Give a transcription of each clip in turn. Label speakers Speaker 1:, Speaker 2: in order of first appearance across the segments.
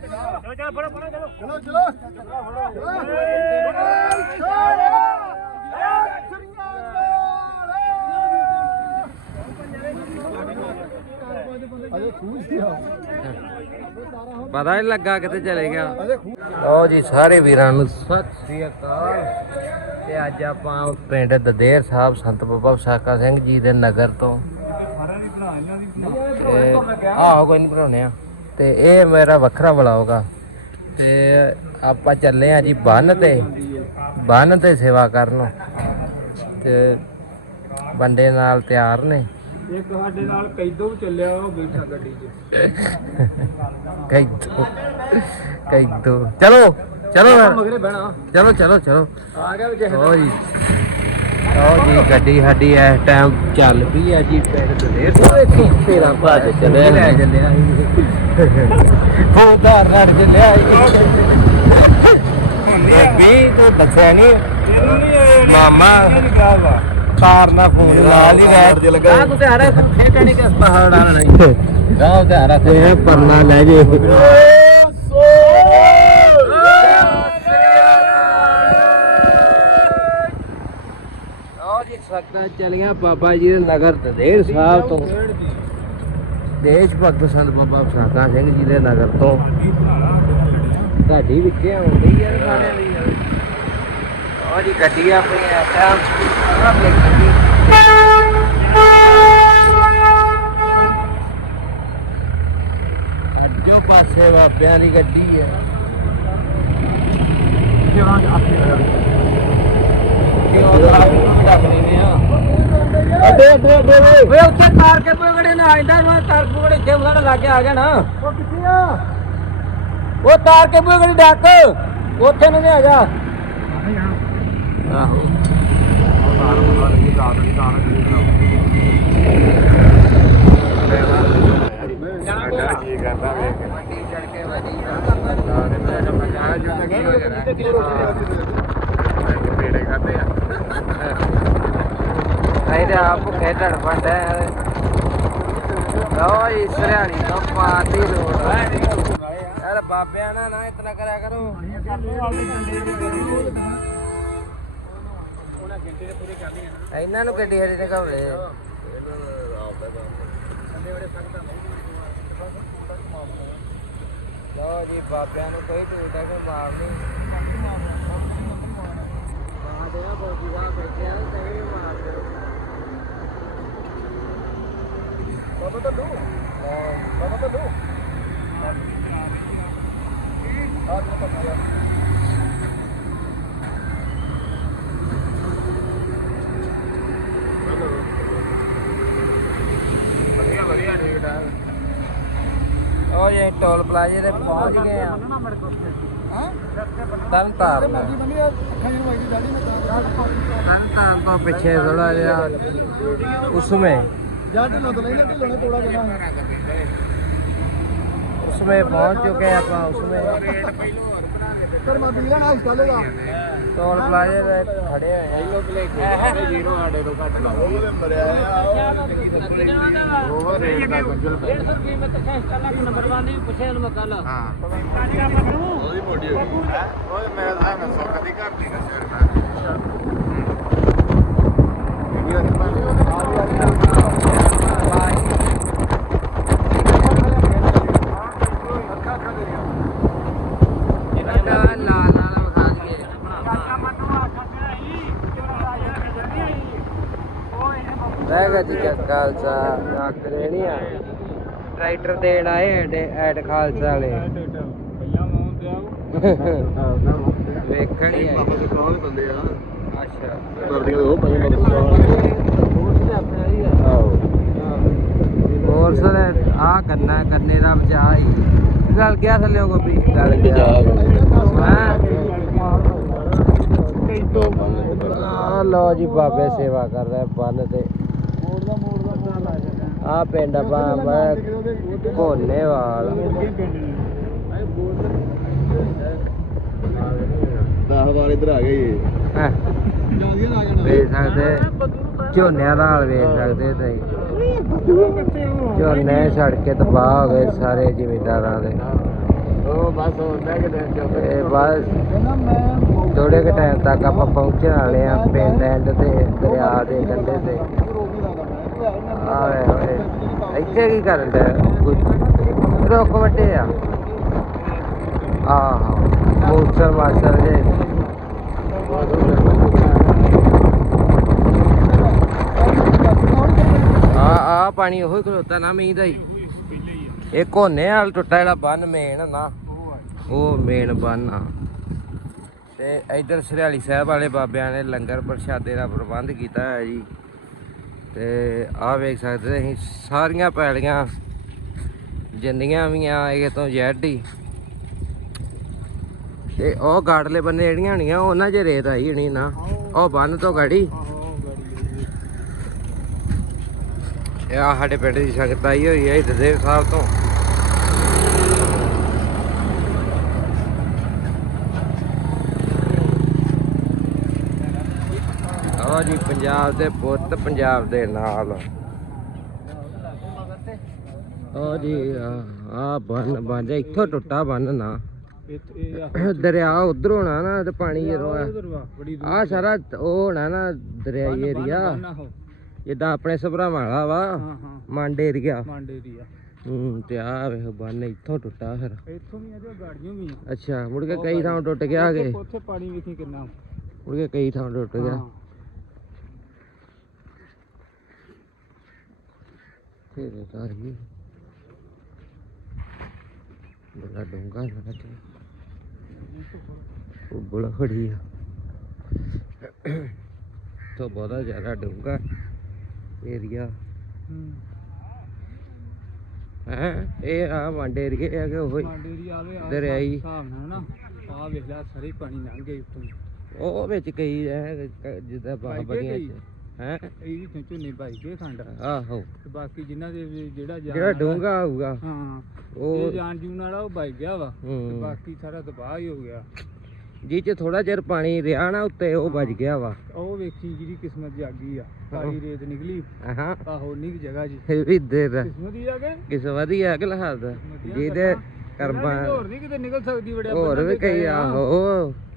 Speaker 1: ਚਲੋ ਚਲੋ
Speaker 2: ਪਤਾ ਨਹੀਂ ਲੱਗਾ ਕਿਤੇ ਚਲੇ ਗਿਆ। ਲਓ ਜੀ ਸਾਰੇ ਵੀਰਾਂ ਨੂੰ ਸਤਿ ਸ੍ਰੀ ਅਕਾਲ। ਤੇ ਅੱਜ ਆਪਾਂ ਪਿੰਡ ਦਦੇਰ ਸਾਹਿਬ ਸੰਤ ਬਾਬਾ ਸਾਕਾ ਸਿੰਘ ਜੀ ਦੇ ਨਗਰ ਤੋਂ। ਤੇ ਆਹੋ ਕੋਈ ਨਹੀਂ ਬਣਾਉਣੇ ਆ। ਤੇ ਇਹ ਮੇਰਾ ਵੱਖਰਾ ਬੁਲਾਓਗਾ ਤੇ ਆਪਾਂ ਚੱਲੇ ਆ ਜੀ ਬੰਨ ਤੇ। ਬੰਨ ਤੇ ਸੇਵਾ ਕਰਨ। ਤੇ ਬੰਦੇ ਨਾਲ ਤਿਆਰ ਨੇ।
Speaker 1: ਇੱਕ ਸਾਡੇ ਨਾਲ ਕੈਦੋ ਚੱਲਿਆ ਉਹ ਬੈਠਾ ਗੱਡੀ 'ਚ।
Speaker 2: ਕੈਦੋ। ਕੈਦੋ। ਚਲੋ ਚਲੋ।
Speaker 1: ਮਗਰੇ ਬਹਿਣਾ।
Speaker 2: ਚਲੋ ਚਲੋ ਚਲੋ।
Speaker 1: ਆ ਗਿਆ
Speaker 2: ਜੀ। ਓ ਜੀ ਗੱਡੀ ਸਾਡੀ ਇਸ ਟਾਈਮ ਚੱਲ ਪਈ ਆ ਜੀ ਪਿੰਡ ਦਲੇਰ ਤੋਂ ਤੇਰਾ ਭੱਜ ਚੱਲਿਆ ਲੈ ਚੱਲਿਆ ਫੋਦਾਰ ਰੜ ਚੱਲਿਆ ਵੀ ਤੂੰ ਦੱਸਿਆ ਨਹੀਂ ਮਾਮਾ ਕਾਰ ਨਾ ਫੋਨ ਲਾ ਲਈ ਆ ਤੂੰ ਤੇ ਆ ਰਿਹਾ ਖੇਡਣ ਨਹੀਂ ਕਿਸ ਪਹਾੜ ਆਣਾ ਨਹੀਂ ਗਾਉਂ ਤੇ ਆ ਰਿਹਾ ਤੇ ਪਰਨਾ ਲੈ ਜੇ। ਆਓ ਚਲੀਆਂ ਬਾਬਾ ਜੀ ਦੇ ਨਗਰ ਦਦੇਰ ਸਾਹਿਬ ਤੋਂ। ਦੇਸ਼ ਭਗਤ ਸੰਤ ਬਾਬਾ ਸਾਕਾ ਸਿੰਘ ਜੀ ਦੇ ਨਗਰ ਤੋਂ। ਗੱਡੀ ਵਿੱਚੇ ਆਉਂਦੀ ਯਾਰ ਸਾਰਿਆਂ ਦੀ ਯਾਰ ਜੀ ਗੱਡੀ ਆਪਣੀ ਇਸ ਆਪਣੀ ਗੱਡੀ ਅੱਜੋ ਪਾਸੇ ਬਾਬਿਆਂ ਦੀ ਗੱਡੀ ਹੈ
Speaker 1: ਅੱਡੇ ਅੱਡੇ ਅੱਡੇ ਓਏ
Speaker 2: ਓਏ ਉੱਥੇ ਤਾਰ ਕੇ ਪਗੜੇ ਨਾ ਆਇਂਦਾ ਮੈਂ ਤਾਰ ਪਗੜੇ ਇੱਥੇ ਵਗੜਾ ਲਾ ਕੇ ਆ ਗਿਆ ਨਾ
Speaker 1: ਉਹ ਕਿੱਥੇ ਆ
Speaker 2: ਉਹ ਤਾਰ ਕੇ ਪਗੜੀ ਡੱਕ ਉੱਥੇ ਨੂੰ ਨਹੀਂ ਆ ਜਾ ਆਹੋ ਵੱਡੀ ਚੜ ਕੇ ਵੱਡੀ ਨਹੀਂ ਤੇ ਆਪ ਖੇਡਣ ਪੰਡਾ ਲਓ ਜੀ ਸਰਿਆਣੀ ਤੋਂ ਪਾਤੀ ਲੋੜ ਯਾਰ ਬਾਬਿਆਂ ਨਾਲ ਨਾ ਇਤਨਾ ਕਰਿਆ ਕਰੋ। ਇਹਨਾਂ ਨੂੰ ਗੱਡੀ ਹਰੀ ਨੇ ਕਹਵੇ ਲਓ ਜੀ, ਬਾਬਿਆਂ ਨੂੰ ਕੋਈ ਝੂਠਾ ਕੋਈ ਮਾਰ ਨਹੀਂ। ਮਾਰ ਦੇਣਾ ਦਾ ਬੈਠਿਆ ਤੇ ਮਾਰ ਦਿਓ।
Speaker 1: ਬਾਬਾ ਤਾਂ ਦੋ ਬਾਬਾ ਤਾਂ ਦੋ ਆ ਜੀ ਪਤਾ
Speaker 2: ਵਧੀਆ ਉਹ ਜੇ ਟੋਲ ਪਲਾਜ਼ੇ ਤੇ ਪਹੁੰਚ ਗਏ ਆ।
Speaker 1: ਹਾਂ?
Speaker 2: ਤਰਨ ਤਾਰਨ
Speaker 1: ਮਰਜ਼ੀ ਤੋਂ
Speaker 2: ਪਿੱਛੇ ਥੋੜਾ ਜਿਹਾ, ਉਸਮੇ।
Speaker 1: ਜਾਂ ਢਿੱਲੋਂ ਤੋਂ ਲੈਣਾ ਢਿੱਲੋਂ ਨੇ ਤੋੜਾ ਦੇਣਾ।
Speaker 2: ਉਸਮੇ ਪਹੁੰਚ ਚੁੱਕੇ ਆਪਾਂ ਉਸਮੇ।
Speaker 1: ਪਰ ਮੈਂ ਬਿਲਿਆ ਨਾ ਚੱਲੇਗਾ।
Speaker 2: ਟੋਲ ਪਲਾਜ਼ੇ ਤੇ ਖੜੇ ਹੋਏ ਆ।
Speaker 1: ਜ਼ੀਰੋ ਸਾਡੇ ਤੋਂ ਘੱਟ ਲਾਓ ਉਹ ਮਰਿਆ ਉਹ ਰੇਟ ਦਾ ਗੁੰਝਲ ਪੈ
Speaker 2: 150 ਰੁਪਏ ਮੈਂ ਤਾਂ ਖੈਸ ਕਰ ਲਾ ਨੰਬਰ 1 ਵੀ ਪੁੱਛਿਆ ਨੂੰ ਮੈਂ ਕੱਲ
Speaker 1: ਹਾਂ ਉਹਦੀ ਮੋਟੀ ਹੋ ਗਈ ਹੈ ਉਹ ਮੈਂ ਆ ਮੈਂ ਸੌ ਕਦੀ ਘਰ ਨਹੀਂ ਨਾ ਸ਼ੇਰ ਮੈਂ ਵੀਡੀਓ ਨਹੀਂ
Speaker 2: ਲਾਲ ਲਾਲ ਵਿਖਾ ਦਈਏ ਰਹਿਗਾ ਜੀ ਕਾ ਖਾਲਸਾ। ਆਖਰੇ ਨਹੀਂ ਆ। ਟਰੈਕਟਰ ਦੇਣ ਆਏ ਐਡ ਐਡ ਖਾਲਸਾ ਵਾਲੇ। ਵੇਖਣ ਹੀ ਆਏ
Speaker 1: ਬੰਦੇ ਆ
Speaker 2: ਅੱਛਾ।
Speaker 1: ਵਰਦੀਆਂ ਉਹ ਪੰਜ
Speaker 2: ਹੋਰ ਸਰ ਆ ਕਰਨਾ ਕਰਨੇ ਦਾ ਬਚਾ ਹੀ। ਗੱਲ ਕਿਆ ਥੱਲੇ ਗੋਪੀ? ਗੱਲ ਕਿਆ? ਹਾਂ?
Speaker 1: ਕਈ ਤੋਂ ਬੰਦੇ
Speaker 2: ਆ ਲਓ ਜੀ, ਬਾਬੇ ਸੇਵਾ ਕਰ ਰਿਹਾ ਬੰਨ ਤੇ। ਆ ਪਿੰਡ ਆਪਾਂ ਮੈਂ ਭੋਨੇਵਾਲ
Speaker 1: ਦਸ ਵਾਰ ਇਧਰ ਆ ਗਏ
Speaker 2: ਹੈਂ,
Speaker 1: ਜਿਆਦੀਆਂ ਆ ਜਾਣਾ।
Speaker 2: ਵੇਚ ਸਕਦੇ। ਝੋਨਿਆਂ ਦਾ ਹਾਲ ਵੇਚ ਸਕਦੇ ਤੁਸੀਂ। ਝੋਨੇ ਸੜ ਕੇ ਤਬਾਹ ਹੋ ਗਏ ਸਾਰੇ ਜ਼ਿਮੀਂਦਾਰਾਂ ਦੇ।
Speaker 1: ਉਹ ਬਸ ਹੁੰਦਾ ਕਿ ਦਿਨ ਚੁੱਕ
Speaker 2: ਤੇ ਬਸ
Speaker 1: ਕਹਿੰਦਾ ਮੈਂ
Speaker 2: ਥੋੜੇ ਕੁ ਟਾਈਮ ਤੱਕ ਆਪਾਂ ਪਹੁੰਚਣ ਵਾਲੇ ਆ ਪਿੰਡ ਐਂਡ ਤੇ ਦਰਿਆ ਦੇ ਕੰਢੇ ਤੇ। ਆਵੇ ਹੋਏ ਇੱਥੇ ਕੀ ਕਰਨ ਦਾ ਰੁੱਖ ਵੱਡੇ ਆ। ਆਹ ਮੂਸਰ ਮਾਸਰ ਜੇ। ਆ ਆ ਪਾਣੀ ਉਹੀ ਖਲੋਤਾ ਨਾ ਮੀਂਹ ਦਾ ਹੀ। ਇਹ ਕੋਨੇ ਵਾਲ ਟੁੱਟਾ ਜਿਹੜਾ ਬੰਨ ਮੇਨ ਨਾ। ਉਹ ਮੇਨ ਬੰਨ ਆ। ਤੇ ਇਧਰ ਸਰਿਆਲੀ ਸਾਹਿਬ ਵਾਲੇ ਬਾਬਿਆਂ ਨੇ ਲੰਗਰ ਪ੍ਰਸ਼ਾਦੇ ਦਾ ਪ੍ਰਬੰਧ ਕੀਤਾ ਹੈ ਜੀ। ਤੇ ਆਹ ਵੇਖ ਸਕਦੇ ਅਸੀਂ ਸਾਰੀਆਂ ਪੈਲੀਆਂ ਜਿੰਨੀਆਂ ਵੀ ਆ ਇਹ ਤੋਂ ਜ਼ੈਡ ਹੀ। ਤੇ ਉਹ ਗਾੜਲੇ ਬੰਨੇ ਜਿਹੜੀਆਂ ਹੋਣੀਆਂ ਉਹਨਾਂ 'ਚ ਰੇਤ ਆਈ ਹੋਣੀ ਨਾ। ਉਹ ਬੰਨ ਤੋਂ ਗੜੀ। ਇਹ ਆ ਸਾਡੇ ਪਿੰਡ ਦੀ ਸੰਗਤ ਆਈ ਹੋਈ ਹੈ ਦਦੇਵ ਸਾਹਿਬ ਤੋਂ। ਆਹ ਜੀ ਪੰਜਾਬ ਦੇ ਪੁੱਤ ਪੰਜਾਬ ਦੇ ਨਾਲ। ਆਹ ਜੀ ਆ ਬੰਨ ਬੰਨ ਇੱਥੋਂ ਟੁੱਟਾ ਬੰਨ ਨਾ ਦਰਿਆ ਉਧਰ ਹੋਣਾ ਨਾ ਤੇ ਪਾਣੀ ਜਦੋਂ ਆ। ਸਾਰਾ ਉਹ ਹੋਣਾ ਨਾ ਦਰਿਆਈ ਏਰੀਆ। ਜਿੱਦਾਂ ਆਪਣੇ ਸਭਰਾਵਾਂ ਵਾਲਾ ਵਾ ਮੰਡ ਏਰੀਆ।
Speaker 1: ਮਾਂਡੇ ਆ
Speaker 2: ਹੂੰ ਤੇ ਆ ਵੇਖ ਬੰਨ ਇੱਥੋਂ ਟੁੱਟਾ ਫਿਰ।
Speaker 1: ਇੱਥੋਂ ਵੀ ਇਹਦੇ ਗਾੜੀਆਂ ਵੀ ਆ।
Speaker 2: ਅੱਛਾ ਮੁੜ ਕੇ ਕਈ ਥਾਂ ਟੁੱਟ ਗਿਆ ਕਿ
Speaker 1: ਉੱਥੇ ਪਾਣੀ ਵੇਖੀ ਕਿੰਨਾ।
Speaker 2: ਮੁੜ ਕੇ ਕਈ ਥਾਂ ਟੁੱਟ ਗਿਆ।
Speaker 1: ਹਾਂ।
Speaker 2: ਫਿਰ ਤਾਂ ਹੀ ਬੜਾ ਡੂੰਗਾ ਨਾ ਤੇ ਉਹ ਬੜਾ ਖੜੀ ਆ ਤੋਂ ਬਹੁਤਾ ਜ਼ਿਆਦਾ ਡੂੰਗਾ ਏਰੀਆ
Speaker 1: ਹੂੰ
Speaker 2: ਇਹ ਆ ਮੰਡ ਏਰੀਆ ਹੈ ਕਿ ਉਹ
Speaker 1: ਮਾਂਡੇ ਦੀ ਆਵੇ ਆ
Speaker 2: ਦਰਿਆਈ।
Speaker 1: ਹਿਸਾਬ ਨਾਲ ਨਾ ਆ ਵੇਖ ਲੈ ਸਾਰੇ ਪਾਣੀ ਲੰਘ ਗਏ ਉੱਤੋਂ
Speaker 2: ਉਹ ਵਿੱਚ ਕਈ ਜਿੱਦਾਂ ਬਾਹ ਬੜੀਆਂ? ਹੈ?
Speaker 1: ਇਹ ਵੀ ਝੋਨੇ ਭਾਈ ਕੇ ਖੰਡ।
Speaker 2: ਆਹੋ।
Speaker 1: ਤੇ ਬਾਕੀ ਜਿਨ੍ਹਾਂ ਦੇ ਵੀ ਜਿਹੜਾ ਜਾਣ
Speaker 2: ਜਿਹੜਾ
Speaker 1: ਵਾਲਾ-
Speaker 2: ਡੂੰਗਾ ਹੋਊਗਾ
Speaker 1: ਹਾਂ
Speaker 2: ਉਹ
Speaker 1: ਇਹ ਜਾਣ ਜੂਨ ਵਾਲਾ ਉਹ ਬਾਈ ਗਿਆ ਵਾ। ਤੇ
Speaker 2: ਹੂੰ।
Speaker 1: ਬਾਕੀ ਸਾਰਾ ਤਬਾਹ ਹੀ ਹੋ ਗਿਆ।
Speaker 2: ਜੀ ਚ ਥੋੜਾ ਚਿਰ ਪਾਣੀ ਰਿਹਾ ਨਾ ਉੱਤੇ ਉਹ ਵੱਜ ਗਿਆ ਵਾ।
Speaker 1: ਉਹ ਵੇਖੀ ਜਿਹੜੀ ਕਿਸਮਤ ਜਾਗੀ ਆ। ਕਾਲੀ ਰੇਤ ਨਿਕਲੀ।
Speaker 2: ਹਾਂ।
Speaker 1: ਆਹੋ ਨਿਕ ਜਗ੍ਹਾ ਜੀ।
Speaker 2: ਇਹ ਵੀ ਦੇਰ
Speaker 1: ਕਿਸਮਤ ਹੀ ਆ ਕੇ
Speaker 2: ਕਿਸ ਵਧੀਆ ਕਿ ਲਹਾਦ ਜਿਹਦੇ ਕਰਮਾਂ
Speaker 1: ਹੋਰ ਨਹੀਂ ਕਿਤੇ ਨਿਕਲ ਸਕਦੀ ਬੜਿਆ
Speaker 2: ਹੋਰ ਵੀ ਕਈ ਆਹੋ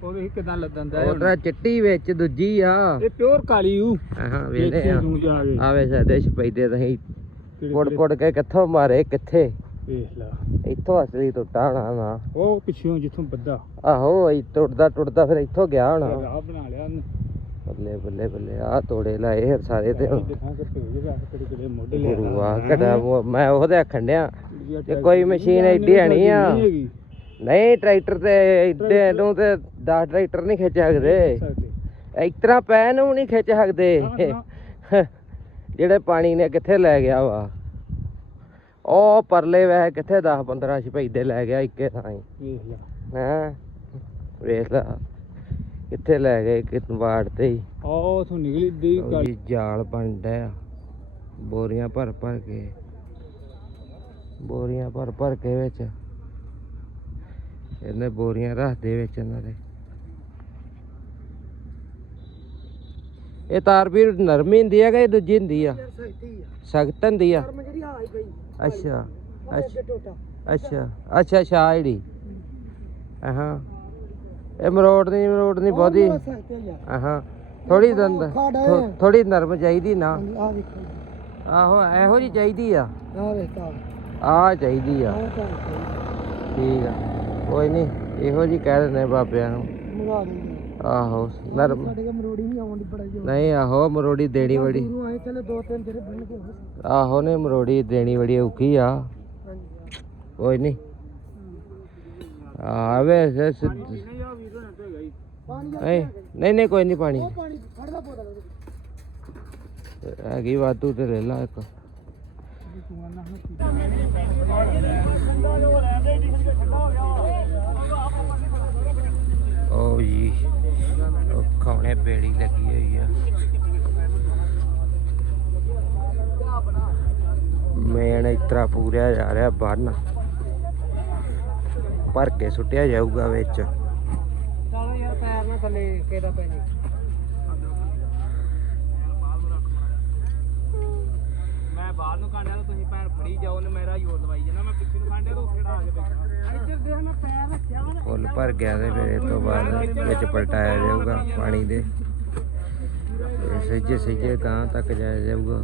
Speaker 1: ਉਹ ਵੇਖ ਕਿਦਾਂ ਲੱਦਣ ਦਾ
Speaker 2: ਉਹਦਾ ਚਿੱਟੀ ਵਿੱਚ ਦੂਜੀ ਆ।
Speaker 1: ਇਹ ਪਿਓਰ ਕਾਲੀ ਹੂ।
Speaker 2: ਹਾਂ ਵੇਲੇ ਆ। ਆਵੇ ਸਾਡੇ ਛਪੈਦੇ ਰਹੀ। ਕੁੜ ਕੁੜ ਕੇ ਕਿੱਥੋਂ ਮਾਰੇ ਕਿੱਥੇ?
Speaker 1: ਵੇਖ ਲਾ।
Speaker 2: ਇੱਥੋਂ ਅਸਲੀ ਟੁੱਟਾ ਹੋਣਾ ਨਾ
Speaker 1: ਉਹ ਪਿੱਛੋਂ ਜਿੱਥੋਂ ਬੱਦਾ
Speaker 2: ਆਹੋ ਇਹ ਟੁੱਟਦਾ ਟੁੱਟਦਾ ਫਿਰ ਇੱਥੋਂ ਗਿਆ ਹੋਣਾ।
Speaker 1: ਰਾਹ ਬਣਾ ਲਿਆ ਉਹਨੇ।
Speaker 2: ਬੱਲੇ ਬੱਲੇ ਬੱਲੇ ਆ ਤੋੜੇ ਲਾਏ ਸਾਰੇ ਤੇ। ਹੁਣ। ਗੁਰੂ ਆ ਕੜਾ ਮੈਂ ਉਹਦੇ ਆਖਣ ਡਿਆ ਤੇ ਕੋਈ ਮਸ਼ੀਨ ਐਡੀ ਆਣੀ ਆ। ਨਹੀਂ ਟਰੈਕਟਰ ਤੇ ਏਡੇ ਨੂੰ ਤੇ 10 ਟਰੈਕਟਰ ਨਹੀਂ ਖਿੱਚ ਸਕਦੇ। ਇਸ ਤਰ੍ਹਾਂ ਪੈ ਨੂੰ ਨਹੀਂ ਖਿੱਚ ਸਕਦੇ। ਜਿਹੜੇ ਪਾਣੀ ਨੇ ਕਿੱਥੇ ਲੈ ਗਿਆ ਵਾ? ਉਹ ਪਰਲੇ ਵੈ ਕਿੱਥੇ 10 15 ਛਪੈਦੇ ਲੈ ਗਿਆ ਇੱਕੇ ਥਾਂ ਹੀ।
Speaker 1: ਵੇਖ ਲਾ।
Speaker 2: ਹੈਂ? ਵੇਖ ਲਾ। ਕਿੱਥੇ ਲੈ ਗਏ ਕਿ ਵਾੜ ਤੇ ਹੀ।
Speaker 1: ਉਹ ਉਥੋਂ ਨਿਕਲੀ ਦੀ ਗੱਲ।
Speaker 2: ਜੀ ਜਾਲ ਬਣ ਡਿਆ ਬੋਰੀਆਂ ਭਰ ਭਰ ਕੇ। ਬੋਰੀਆਂ ਭਰ ਭਰ ਕੇ ਵਿੱਚ। ਇਹਨੇ ਬੋਰੀਆਂ ਰੱਖਦੇ ਵਿੱਚ ਇਹਨਾਂ ਦੇ। ਇਹ ਤਾਰ ਵੀ ਨਰਮੀ ਹੁੰਦੀ ਹੈ ਕਿ ਦੂਜੀ ਹੁੰਦੀ ਆ? ਸਖਤ ਹੁੰਦੀ ਆ? ਅੱਛਾ। ਅੱਛਾ। ਅੱਛਾ। ਅੱਛਾ ਅੱਛਾ ਆਹ ਜਿਹੜੀ। ਹਾਂ। ਇਹ ਮਰੋੜ ਨਹੀਂ ਮਰੋੜ ਨਹੀਂ ਬਹੁਤੀ ਹਾਂ ਥੋੜੀ ਦੰਦ ਥੋੜੀ ਨਰਮ ਚਾਹੀਦੀ ਨਾ। ਆਹੋ ਇਹੋ ਜੀ ਚਾਹੀਦੀ ਆ।
Speaker 1: ਆ
Speaker 2: ਚਾਹੀਦੀ ਆ। ਠੀਕ ਆ। ਕੋਈ ਨਹੀਂ ਇਹੋ ਜੀ ਕਹਿ ਦਿੰਦੇ ਬਾਬਿਆਂ ਨੂੰ। ਆਹੋ ਨਰਮ।
Speaker 1: ਨਹੀਂ
Speaker 2: ਆਹੋ ਮਰੋੜੀ ਦੇਣੀ ਬੜੀ। ਆਹੋ ਨੇ ਮਰੋੜੀ ਦੇਣੀ ਬੜੀ ਔਖੀ ਆ। ਕੋਈ ਨਹੀਂ ਆਵੇ ਸੇ
Speaker 1: ਨਹੀਂ ਆ ਵੀਰੋ ਨਾ ਤੇ ਗਈ ਪਾਣੀ
Speaker 2: ਨਹੀਂ ਨਹੀਂ ਨਹੀਂ ਕੋਈ ਨਹੀਂ ਪਾਣੀ।
Speaker 1: ਪਾਣੀ ਫੜਦਾ ਪੋਦਾ
Speaker 2: ਹੈਗੀ ਵਾਧੂ ਤੇ ਲੈ ਲਾ ਇੱਕ। ਓ ਜੀ ਉਹ ਖਾਣੇ ਬੇੜੀ ਲੱਗੀ ਹੋਈ ਆ। ਮੇਨ ਇਤਰਾ ਪੂਰਿਆ ਜਾ ਰਿਹਾ ਬੰਨ। ਭਰ ਕੇ ਸੁੱਟਿਆ ਜਾਊਗਾ ਵਿੱਚ।
Speaker 1: ਚਲੋ ਯਾਰ ਪੈਰ ਨਾ ਥੱਲੇ ਕਿਹਦਾ ਪੈਣੀ ਮੈਂ ਬਾਹਰ ਨੂੰ ਕਾਂਡਿਆ ਤਾਂ ਤੁਸੀਂ ਪੈਰ ਫੜੀ ਜਾਓ ਨੇ ਮੇਰਾ ਜ਼ੋਰ ਦਵਾਈ ਜਾਣਾ ਮੈਂ ਪਿੱਛੇ ਨੂੰ ਕਾਂਡਿਆ ਤਾਂ ਉੱਥੇ ਢਾ ਕੇ ਬੈਠਾ। ਇੱਧਰ ਦੇਖ ਨਾ
Speaker 2: ਭਰ ਗਿਆ ਤੇ ਫਿਰ ਇਸ ਤੋਂ ਬਾਅਦ ਵਿੱਚ ਪਲਟਾਇਆ ਜਾਊਗਾ ਪਾਣੀ ਦੇ। ਤੇ ਸਹਿਜੇ ਸਹਿਜੇ ਗਾਂ ਤੱਕ ਜਾਇਆ ਜਾਊਗਾ।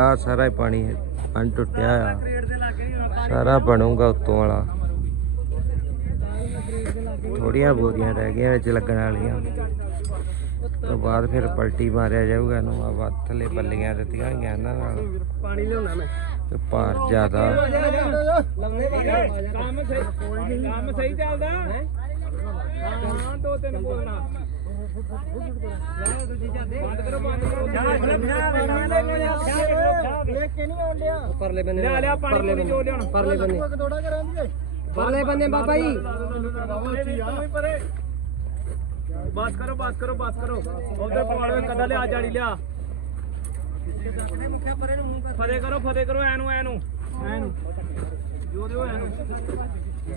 Speaker 2: ਆ ਸਾਰਾ ਹੀ ਪਾਣੀ ਅਣ ਟੁੱਟਿਆ ਆ ਸਾਰਾ ਬਣੂਗਾ ਉੱਤੋਂ ਵਾਲਾ। ਥੋੜੀਆਂ ਬੋਰੀਆਂ ਰਹਿ ਗਈਆਂ ਵਿੱਚ ਲੱਗਣ ਵਾਲੀਆਂ। ਤੋਂ ਬਾਅਦ ਫਿਰ ਪਲਟੀ ਮਾਰਿਆ ਜਾਊਗਾ ਇਹਨੂੰ ਆ ਵੱਧ ਥੱਲੇ ਬੱਲੀਆਂ ਦਿੱਤੀਆਂ ਹੋਈਆਂ ਇਹਨਾਂ ਨਾਲ।
Speaker 1: ਪਾਣੀ ਲਿਆਉਣਾ ਮੈਂ।
Speaker 2: ਤੇ ਭਾਰ ਜ਼ਿਆਦਾ।
Speaker 1: ਕੰਮ ਸਹੀ ਕੰਮ ਸਹੀ ਚੱਲਦਾ? ਹੈ ਦੋ ਤਿੰਨ ਬੋਲਣਾ। ਬੰਦ ਕਰੋ ਬੰਦ ਕਰੋ ਲੈ ਕੇ ਨਹੀਂ ਆਉਂਦਿਆ।
Speaker 3: ਪਰਲੇ ਬੰਨੇ
Speaker 1: ਲੈ ਲਿਆ ਪਾਣੀ ਚੋ ਲਿਆਉਣ।
Speaker 3: ਪਰਲੇ ਬੰਨੇ। ਪਰਲੇ ਬੰਨੇ ਬਾਬਾ ਜੀ।
Speaker 1: ਬਸ ਕਰੋ ਬਸ ਕਰੋ ਬਸ ਕਰੋ। ਉਧਰ ਪਾੜਵੇ ਕਦਾ ਲਿਆ ਜਾੜੀ ਲਿਆ। ਫਤਿਹ ਕਰੋ ਫਤਿਹ ਕਰੋ ਐਨੂੰ ਐਨੂੰ। ਐਨੂੰ। ਜੋ ਦਿਓ ਐਨੂੰ।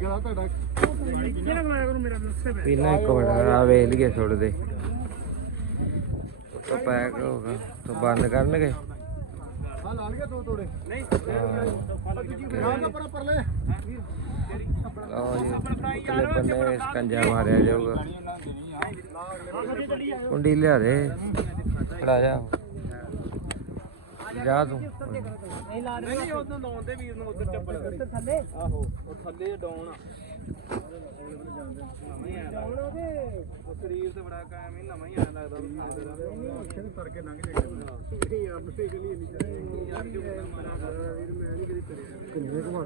Speaker 1: ਗਲਾ ਤੁਹਾਡਾ ਕਿਹਨੇ ਬਣਾਇਆ ਕਰੋ ਮੇਰਾ ਦੱਸੇ
Speaker 2: ਵੀ ਨਾ ਇੱਕ ਮਿੰਟ ਆ ਵੇਖ ਲਈਏ ਛੋੜ ਦੇ ਉੱਤੋਂ ਪੈਕ ਹੋਗਾ ਤੋਂ ਬੰਦ ਕਰਨਗੇ?
Speaker 1: ਹਾਂ ਲਾ ਲਈਏ ਦੋ ਤੋੜੇ। ਨਹੀਂ
Speaker 2: ਹਾਂ
Speaker 1: ਪਰ ਪਰਲੇ
Speaker 2: ਬੰਨੇ ਸਕੰਜਾ ਮਾਰਿਆ ਜਾਊਗਾ। ਕੁੰਡੀ ਲਿਆ ਦੇ। ਖੜਾ ਜਾ। ਜਾ ਤੂੰ।
Speaker 1: ਨਹੀਂ ਨਹੀਂ ਉਦੋਂ ਲਾਉਣ ਦੇ ਵੀਰ ਨੂੰ ਉੱਧਰ ਚੱਪਲ। ਉੱਧਰ ਥੱਲੇ। ਆਹੋ ਉਹ ਥੱਲੇ ਡਾਉਣ ਆ। ਸਰੀਰ ਤੇ ਬੜਾ ਕਾਇਮ ਹੀ ਨਵਾਂ ਹੀ ਆਇਆ ਲੱਗਦਾ ਅੱਖੇ ਤਰ ਕੇ ਲੰਘ ਜਾਏਗਾ ਯਾਰ ਬਸੇ ਗਲੀ ਨਹੀਂ ਚਾਹੀਦੀ ਯਾਰ ਜੋ ਵੀਰ ਮੈਂ ਨਹੀਂ ਕਦੀ ਕਰਿਆ ਕਿੰਨੇ ਘੁਮਾ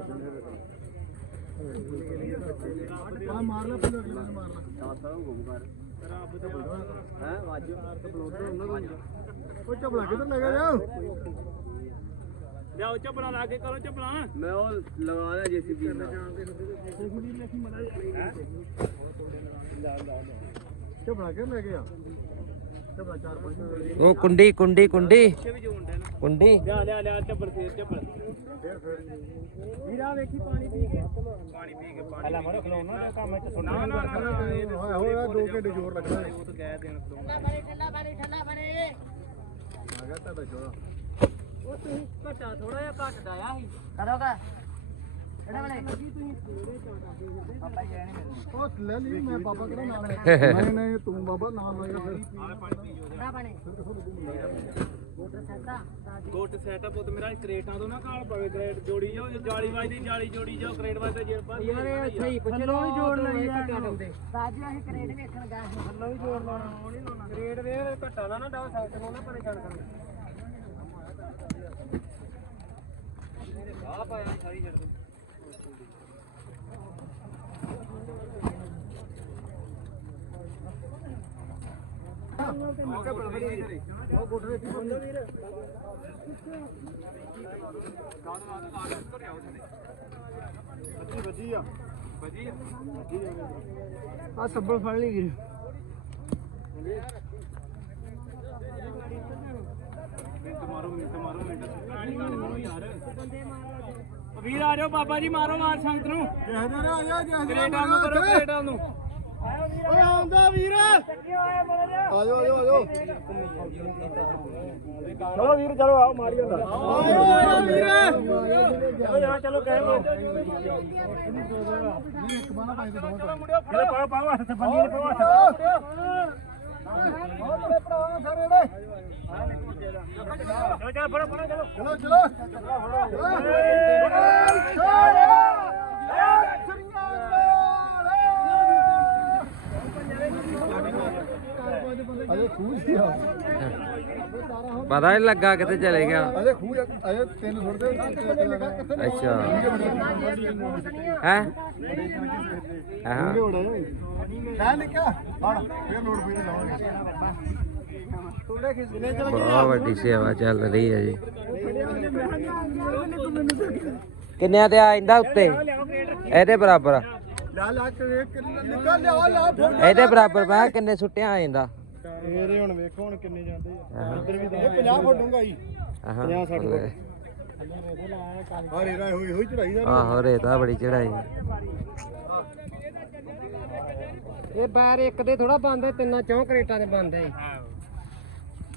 Speaker 1: ਆ। ਮਾਰ ਲੈ ਪਹਿਲਾਂ ਅਗਲੇ ਨੇ ਮਾਰ ਲੈ ਦਾਦਾ ਨੂੰ ਗੁੰਮ ਕਰ ਰੱਬ ਤੇ ਬਲਦਾ ਹੈ ਵਾਜੋ ਬਲੋਦਰ ਉਹਨਾਂ ਦਾ ਉਹ ਚਪਲਾ ਕਿੱਧਰ ਲੈ ਗਿਆ ਲਿਆਓ ਚਪਲਾ ਲਾ ਕੇ ਕਰੋ ਚਪਲਾ
Speaker 3: ਮੈਂ ਉਹ ਲਗਾ ਲਿਆ ਜੀਸੀਬੀ ਨਾਲ।
Speaker 1: ਚਪਲਾ ਕਿ ਲੈ ਗਿਆ ਚਪਲਾ ਚਾਰ ਪੰਜ
Speaker 2: ਉਹ ਕੁੰਡੀ ਕੁੰਡੀ ਕੁੰਡੀ। ਕੁੰਡੀ।
Speaker 1: ਲਿਆ ਲਿਆ ਲਿਆ ਚੱਪਲ ਫੇਰ ਚੱਪਲ ਵੀਰਾ ਵੇਖੀ ਪਾਣੀ ਪੀ ਕੇ। ਪਾਣੀ ਪੀ ਕੇ ਪਾਣੀ ਪਹਿਲਾਂ ਫੜੋ ਖਲੋਣਾ ਨਾ ਕੰਮ ਇੱਥੇ ਸੁਣਨਾ ਨਾ ਨਾ ਹੋਇਆ ਹੋਇਆ 2 ਘੰਟੇ ਜ਼ੋਰ ਲੱਗਣਾ ਉਹ ਤਾਂ ਕਹਿ ਦੇਣ ਠੰਡਾ ਪਾਣੀ ਠੰਡਾ ਪਾਣੀ ਠੰਡਾ ਪਾਣੀ ਆ ਗਿਆ ਤੁਹਾਡਾ ਜੋੜਾ
Speaker 3: ਉਹ ਤੁਸੀਂ ਘਟਾ ਥੋੜਾ ਜਿਹਾ ਘਟਦਾ ਆ ਸੀ। ਕਰੋਗਾ? ਕਿਹੜਾ ਬਣੇ
Speaker 1: ਉਹ ਲੈ ਲਈ ਮੈਂ ਬਾਬਾ ਕਿਹੜਾ ਨਾਲ ਨਹੀਂ ਨਹੀਂ ਤੂੰ ਬਾਬਾ ਨਾਲ ਲੈ ਫਿਰ ਗੋਟ ਸੈਟਅਪ ਉਹ ਮੇਰਾ ਕਰੇਟਾਂ ਤੋਂ ਨਾ ਕਾਲ ਪਵੇ ਕਰੇਟ ਜੋੜੀ ਜਾਓ ਜਾਲੀ ਵੱਜਦੀ ਜਾਲੀ ਜੋੜੀ ਜਾਓ ਕਰੇਟ ਵਾਸਤੇ ਜੇ ਪਰ
Speaker 3: ਯਾਰ ਇਹ ਸਹੀ ਪੁੱਛ ਲੋ ਜੋੜ ਲਈ ਘਟਾ ਦਿੰਦੇ ਸਾਜੂ ਅਸੀਂ ਕਰੇਟ ਵੇਖਣ ਗਏ ਸੀ।
Speaker 1: ਥੱਲੋਂ ਵੀ ਜੋੜ ਲਾਉਣਾ ਉਹ ਨਹੀਂ ਲਾਉਣਾ। ਕਰੇਟ ਦੇ ਘੱਟਾ ਨਾ ਨਾ ਡਾਉ ਸੈਟ ਨੂੰ ਨਾ ਪਰੇਸ਼ਾਨ ਕਰਨਾ ਆ ਪਾਇਆ ਸਾਰੀ ਛੱਡ ਦੋ ਉਹ ਗੋਡੇ ਵਿੱਚ ਬੰਦਾ ਵੀਰ ਵੱਜੀ ਆ ਵੱਜੀ ਆ ਸੱਬਲ ਫੜ ਲਈ ਵੀਰ ਮਿੰਟ ਮਾਰੋ ਮਿੰਟ ਮਾਰੋ ਮਿੰਟ। ਸੁਣਾਣੀ ਗੱਲ ਕਰੋ ਯਾਰ। ਵੀਰ ਆ ਜਾਓ ਬਾਬਾ ਜੀ ਮਾਰੋ ਮਾਰ ਸੰਗਤ ਨੂੰ। ਜਹਦਰ ਆ ਜਾ ਜਹਦਰ ਕਰੇਟਾਂ ਨੂੰ ਕਰੋ ਕਰੇਟਾਂ ਨੂੰ। ਓਏ ਆਉਂਦਾ ਵੀਰ। ਆ ਜਾਓ ਆ ਜਾਓ ਚਲੋ ਵੀਰ ਚਲੋ ਆਓ ਮਾਰੀ ਜਾਂਦਾ ਆਓ ਵੀਰ। ਚਲੋ ਯਾਰ ਚਲੋ ਕਹਿ ਲੋ ਇੱਕ ਬਾਣਾ ਪਾਈ ਦੇ ਦੋ। ਚਲੋ ਪਾਓ ਪਾਓ ਹੱਥ ਬੰਦੀ ਨੇ ਪਾਓ ਹੱਥ ਚਲੋ ਚਲੋ ਫੜੋ ਖੂਹ ਸੀ ਆ
Speaker 2: ਪਤਾ ਨਹੀਂ ਲੱਗਾ ਕਿੱਥੇ ਚਲੇ ਗਿਆ।
Speaker 1: ਅਜੇ ਖੂਹ ਅਜੇ ਤਿੰਨ ਸੁੱਟਦੇ
Speaker 2: ਅੱਛਾ। ਹੈ? ਹਾਂ।
Speaker 1: ਹੈ ਨਿੱਕਾ। ਹਣ ਫੇਰ ਲੋੜ ਪਈ ਚਲ
Speaker 2: ਬਹੁਤ ਵੱਡੀ ਸੇਵਾ ਚੱਲ ਰਹੀ ਹੈ ਜੀ। ਕਿੰਨਿਆਂ ਤੇ ਆ ਜਾਂਦਾ ਉੱਤੇ? ਇਹਦੇ ਬਰਾਬਰ
Speaker 1: ਲਾ ਲਾ ਕੇ ਨਿਕਲ ਲਿਆ ਲਾ ਫਿਰ।
Speaker 2: ਇਹਦੇ ਬਰਾਬਰ ਮੈਂ ਕਿੰਨੇ ਸੁੱਟਿਆ ਆ ਜਾਂਦਾ
Speaker 1: ਇਹਦੇ ਹੁਣ ਵੇਖੋ ਹੁਣ ਕਿੰਨੇ ਜਾਂਦੇ ਆ।
Speaker 2: ਹਾਂ
Speaker 1: ਇੱਧਰ ਵੀ ਇਹ 50 ਫੁੱਟ ਡੂੰਗਾ ਜੀ।
Speaker 2: ਹਾਂ
Speaker 1: ਆ ਰੇਰਾ ਹੋਈ ਹੋਈ ਚੜਾਈ ਦਾ
Speaker 2: ਆਹੋ ਰੇਤਾ ਬੜੀ ਚੜਾਈ।
Speaker 3: ਇਹ ਬੈਰ ਇੱਕ ਦੇ ਥੋੜਾ ਬੰਦ ਤਿੰਨਾਂ ਚੌਂ ਕਰੇਟਾਂ ਦੇ ਬੰਦ ਹੈ।